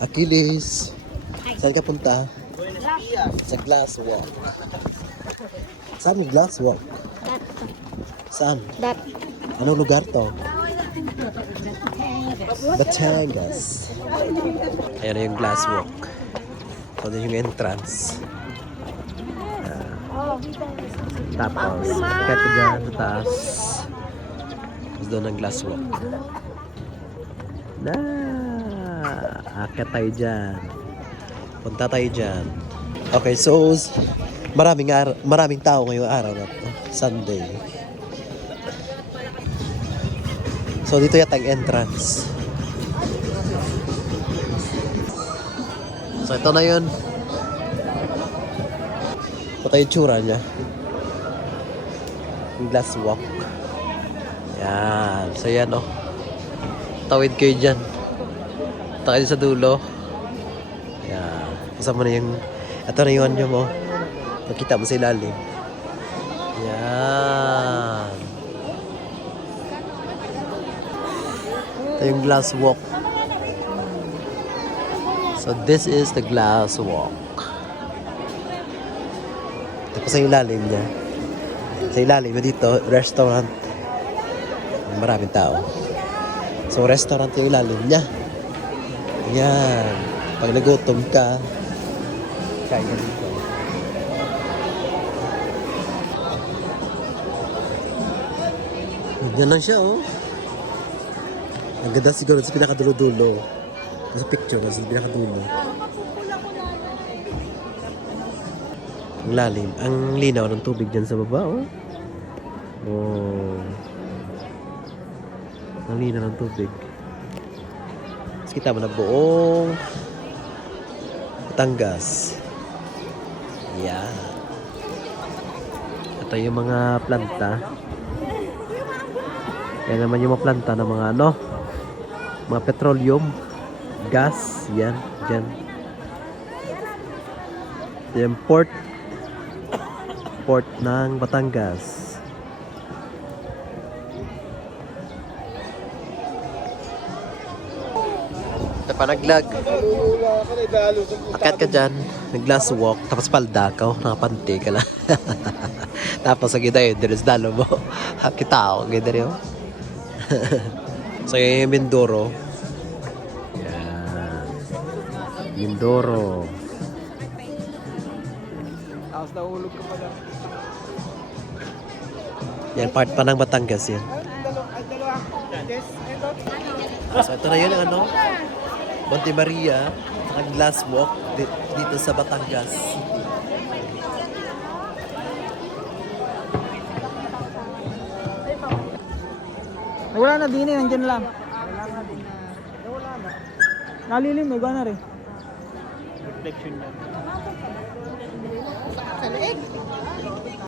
Achilles. Saan ka punta? Sa glass walk. Saan yung glass walk? Saan? That. Anong lugar to? Batangas. Ayan na yung glass walk. Ito na yung entrance. Tapos, kahit ka dyan sa taas. Tapos doon ang glass walk. Akit tayo dyan. Punta tayo dyan. Okay, so maraming tao ngayong araw na to. Sunday. So dito yata ang entrance. So ito na yun. Ito tayo yung tsura niya. Yung glass walk. Yan. So yan, oh. Tawid kayo dyan. Tayo sa dulo. Yan. Kasama na yung... Ito na yung ano mo. Nakita mo sa ilalim. Yan. Ito yung glass walk. So this is the glass walk. Tapos sa ilalim niya. Sa ilalim na dito, restaurant. Maraming tao. So restaurant yung ilalim niya. Yan. Pag nagutom ka, kain ka dito. Yan lang siya, oh. Ang ganda siguro sa pinakadulo-dulo. Sa picture, sa pinakadulo. Ang lalim. Ang linaw ng tubig dyan sa baba, oh. Oh. Ang linaw ng tubig. Tapos kita mo na buong Batangas. Yeah. Ito yung mga planta. Yan naman yung mga planta ng mga ano, mga petroleum, gas, yan, dyan. Yan port ng Batangas. Ito pa naglag. Akat ka dyan, nag-glass walk, tapos palda ka, nakapanti ka lang. Tapos sa kita yun, dinis dalo mo. Kita ako, ganda rin. So yung Mindoro. Yan. Mindoro. Tapos nahulog ka pala. Yan, part pa ng Batangas yan. So ito na yun ang ano, Monte Maria, ang glass walk dito sa Batangas. Wala na din eh, nandyan lang. Nalilim, may gana rin. Reflection na. Sa leeg.